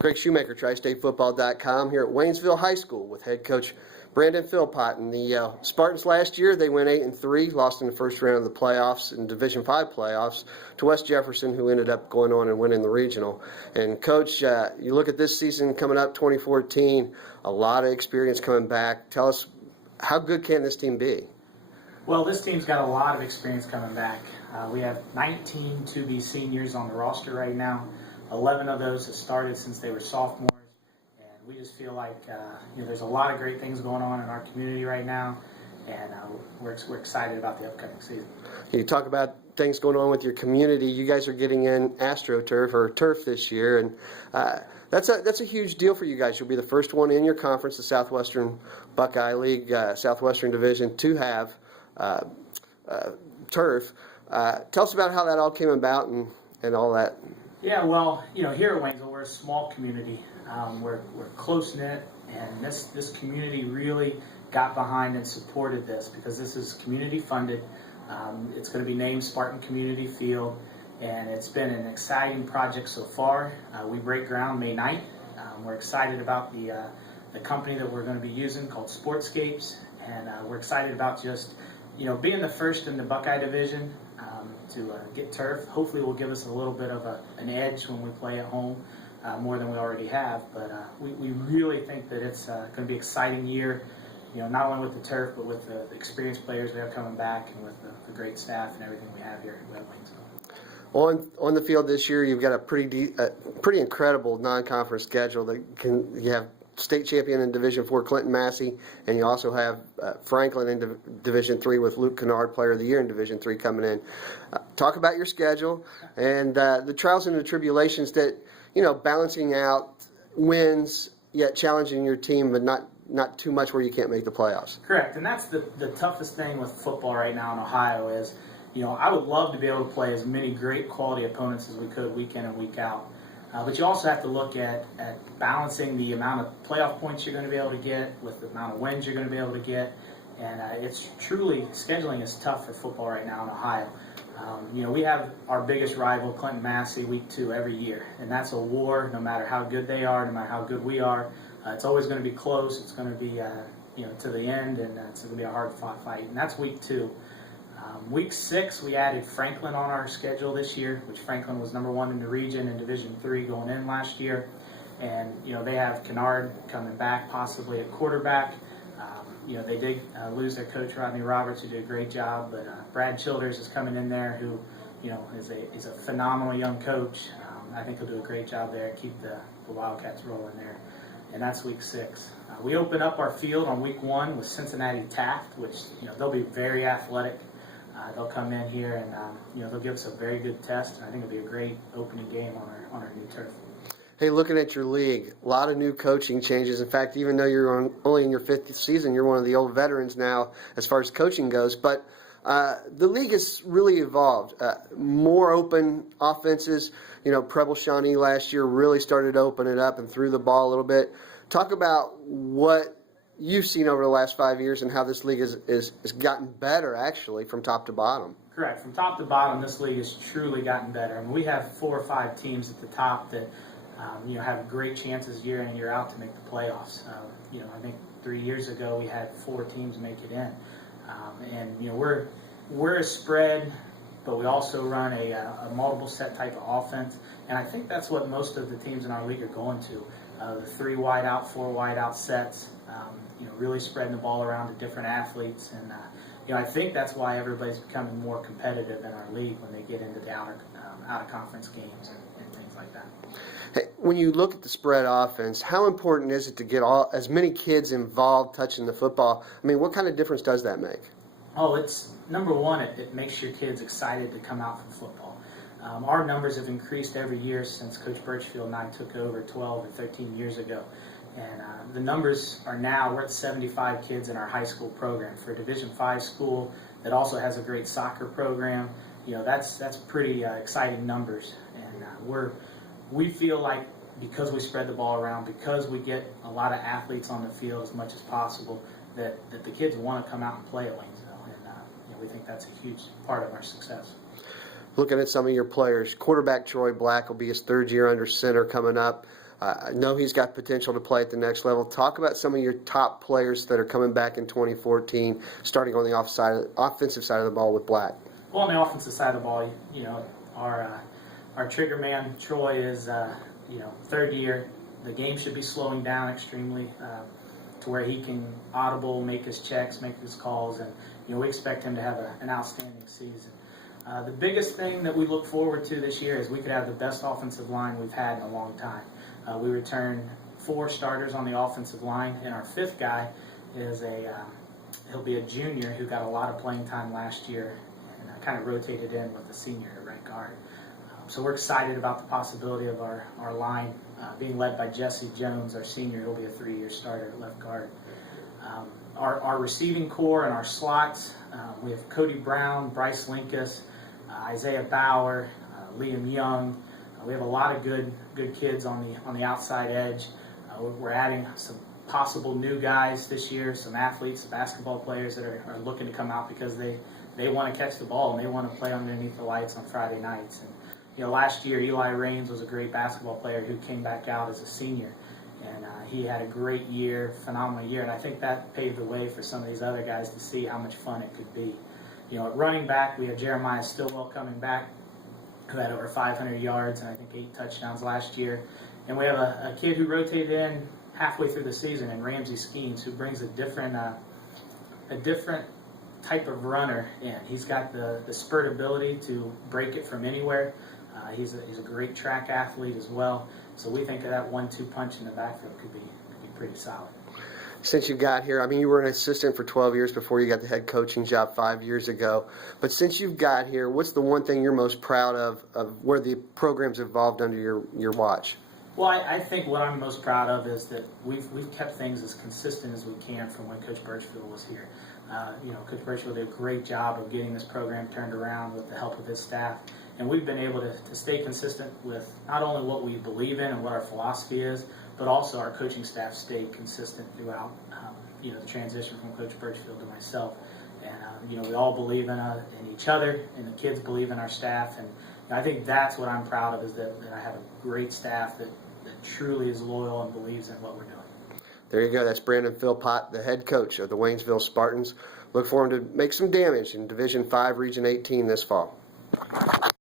Greg Shoemaker, TriStateFootball.com, here at Waynesville High School with head coach Brandon Philpot. And the Spartans last year, they went 8-3, lost in the first round of the playoffs, in Division V playoffs, to West Jefferson, who ended up going on and winning the regional. And Coach, you look at this season coming up, 2014, a lot of experience coming back. Tell us, how good can this team be? Well, this team's got a lot of experience coming back. We have 19 to-be seniors on the roster right now. 11 of those have started since they were sophomores, and we just feel like there's a lot of great things going on in our community right now, and we're excited about the upcoming season. You talk about things going on with your community. You guys are getting in AstroTurf or turf this year, and that's a huge deal for you guys. You'll be the first one in your conference, the Southwestern Buckeye League, Southwestern Division, to have turf. Tell us about how that all came about and all that. Yeah, well, here at Waynesville, we're a small community. We're close-knit, and this community really got behind and supported this because this is community-funded. It's going to be named Spartan Community Field, and it's been an exciting project so far. We break ground May 9th. We're excited about the company that we're going to be using called Sportscapes, and we're excited about just being the first in the Buckeye Division to get turf. Hopefully will give us a little bit of an edge when we play at home, more than we already have. But we really think that it's going to be an exciting year, not only with the turf, but with the experienced players we have coming back and with the great staff and everything we have here at Waynesville. On the field this year, you've got a pretty incredible non-conference schedule. You have state champion in Division IV, Clinton Massey, and you also have Franklin in Division III with Luke Kennard, Player of the Year in Division III, coming in. Talk about your schedule and the trials and the tribulations that, balancing out wins, yet challenging your team, but not too much where you can't make the playoffs. Correct, and that's the toughest thing with football right now in Ohio is, I would love to be able to play as many great quality opponents as we could week in and week out. But you also have to look at balancing the amount of playoff points you're going to be able to get with the amount of wins you're going to be able to get. And it's truly, scheduling is tough for football right now in Ohio. We have our biggest rival, Clinton Massey, week 2 every year. And that's a war, no matter how good they are, no matter how good we are. It's always going to be close. It's going to be, to the end, and it's going to be a hard-fought fight. And that's week 2. Week 6, we added Franklin on our schedule this year, which Franklin was number 1 in the region in Division III going in last year. And, they have Kennard coming back possibly at quarterback. They did lose their coach, Rodney Roberts, who did a great job. But Brad Childers is coming in there, who, is a phenomenal young coach. I think he'll do a great job there, keep the Wildcats rolling there. And that's week 6. We open up our field on week 1 with Cincinnati Taft, which, they'll be very athletic. They'll come in here and they'll give us a very good test. And I think it'll be a great opening game on our new turf. Hey, looking at your league, a lot of new coaching changes. In fact, even though you're only in your 5th season, you're one of the old veterans now as far as coaching goes. But the league has really evolved. More open offenses. Preble Shawnee last year really started to open it up and threw the ball a little bit. Talk about what you've seen over the last 5 years and how this league has gotten better, actually, from top to bottom. Correct. From top to bottom, this league has truly gotten better. I mean, we have 4 or 5 teams at the top that have great chances year in and year out to make the playoffs. I think 3 years ago we had 4 teams make it in. We're a spread, but we also run a multiple set type of offense. And I think that's what most of the teams in our league are going to. The 3 wide out, 4 wide out sets. Really spreading the ball around to different athletes, and I think that's why everybody's becoming more competitive in our league when they get into the out of conference games and things like that. Hey, when you look at the spread offense, how important is it to get as many kids involved touching the football? I mean, what kind of difference does that make? Oh, it's number one. It makes your kids excited to come out for football. Our numbers have increased every year since Coach Birchfield and I took over 12 or 13 years ago. And the numbers are now, we're at 75 kids in our high school program. For a Division V school that also has a great soccer program, that's pretty exciting numbers. And we feel like because we spread the ball around, because we get a lot of athletes on the field as much as possible, that the kids want to come out and play at Waynesville. And we think that's a huge part of our success. Looking at some of your players, quarterback Troy Black will be his 3rd year under center coming up. I know he's got potential to play at the next level. Talk about some of your top players that are coming back in 2014, starting on the offensive side of the ball with Black. Well, on the offensive side of the ball, our trigger man Troy is third year. The game should be slowing down extremely to where he can audible, make his checks, make his calls, and we expect him to have an outstanding season. The biggest thing that we look forward to this year is we could have the best offensive line we've had in a long time. We return 4 starters on the offensive line, and our 5th guy is he'll be a junior who got a lot of playing time last year and kind of rotated in with the senior at right guard. So we're excited about the possibility of our line being led by Jesse Jones, our senior. He'll be a 3-year starter at left guard. Our receiving core and our slots, we have Cody Brown, Bryce Linkus, Isaiah Bauer, Liam Young. We have a lot of good kids on the outside edge. We're adding some possible new guys this year, some athletes, basketball players that are looking to come out because they want to catch the ball and they want to play underneath the lights on Friday nights. And last year Eli Raines was a great basketball player who came back out as a senior, and he had a great year, phenomenal year, and I think that paved the way for some of these other guys to see how much fun it could be. At running back, we have Jeremiah Stillwell coming back, who had over 500 yards and I think 8 touchdowns last year. And we have a kid who rotated in halfway through the season, in Ramsey Skeens, who brings a different type of runner in. He's got the spurt ability to break it from anywhere. He's a great track athlete as well. So we think that 1-2 punch in the backfield could be pretty solid. Since you got here, you were an assistant for 12 years before you got the head coaching job 5 years ago. But since you've got here, what's the one thing you're most proud of where the program's evolved under your watch? Well, I think what I'm most proud of is that we've kept things as consistent as we can from when Coach Birchfield was here. Coach Birchfield did a great job of getting this program turned around with the help of his staff. And we've been able to stay consistent with not only what we believe in and what our philosophy is, but also our coaching staff stayed consistent throughout the transition from Coach Birchfield to myself. And we all believe in each other, and the kids believe in our staff. And I think that's what I'm proud of, is that I have a great staff that truly is loyal and believes in what we're doing. There you go. That's Brandon Philpot, the head coach of the Waynesville Spartans. Look for him to make some damage in Division 5, Region 18 this fall.